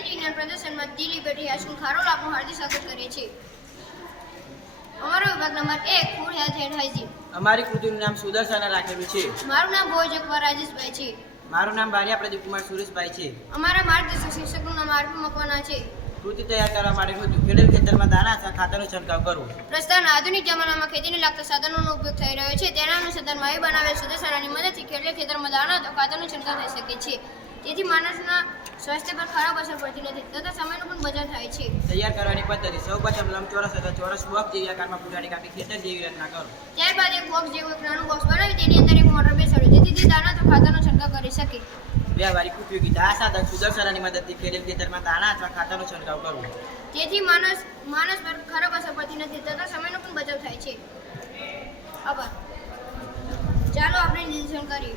ગણિત વિજ્ઞાન પ્રદર્શનમાં દિલ્હી બેઠી હાઈસ્કૂલ ખારોલ આપનું હાર્દિક સ્વાગત કરે છે. અમારો વિભાગ number 1 food health and hygiene. અમારી કૃતિનું નામ સુદર્શન રાખેલું છે. મારું નામ ભોજ અકબર રાજેશભાઈ છે. મારું નામ બારિયા પ્રદીપ કુમાર સુરેશભાઈ છે. અમારા માર્ગદર્શક શિક્ષકનું નામ આરપી મકવાના છે. કૃતિ તૈયાર કરવા માટે કૃતિ ખેડેલ ખેતરમાં દાણા અથવા ખાતરનો છંટકાવ કરવો. પ્રસ્તાવના આધુનિક જમાનામાં ખેતીને લગતા સાધનોનો ઉપયોગ થઈ રહ્યો છે. તેના અનુસંધાનમાં માહી બનાવેલ સુદર્શનની મદદથી ખેડેલ ખેતરમાં દાણા અથવા ખાતરનો છંટકાવ થઈ શકે છે. તેથી માણસના સ્વાસ્થ્ય પર ખરાબ અસર પડતી નથી તથા સમયનો પણ બચત થાય છે. તૈયાર કરવાની પદ્ધતિ સૌપ્રથમ લંબચોરસ અથવા ચોરસ બોક્સ જેવી આકારમાં ફૂટાડી કાપી ખેતર જેવી રચના કરો. ત્યારબાદ એક બોક્સ જેવું એક નાનું બોક્સ બનાવી તેની અંદર એક મોટર બેસાડો જેથી તે દાણા અથવા ખાતરનો છંટકાવ કરી શકે. વ્યવહારિક ઉપયોગિતા આ સાધન સુદર્શનની મદદથી ખેડેલ ખેતરમાં દાણા અથવા ખાતરનો છંટકાવ કરવો. જેથી માણસ પર ખરાબ અસર પડતી નથી તથા સમયનો પણ બચત થાય છે. આભાર. ચાલો આપણે નિરીક્ષણ કરીએ.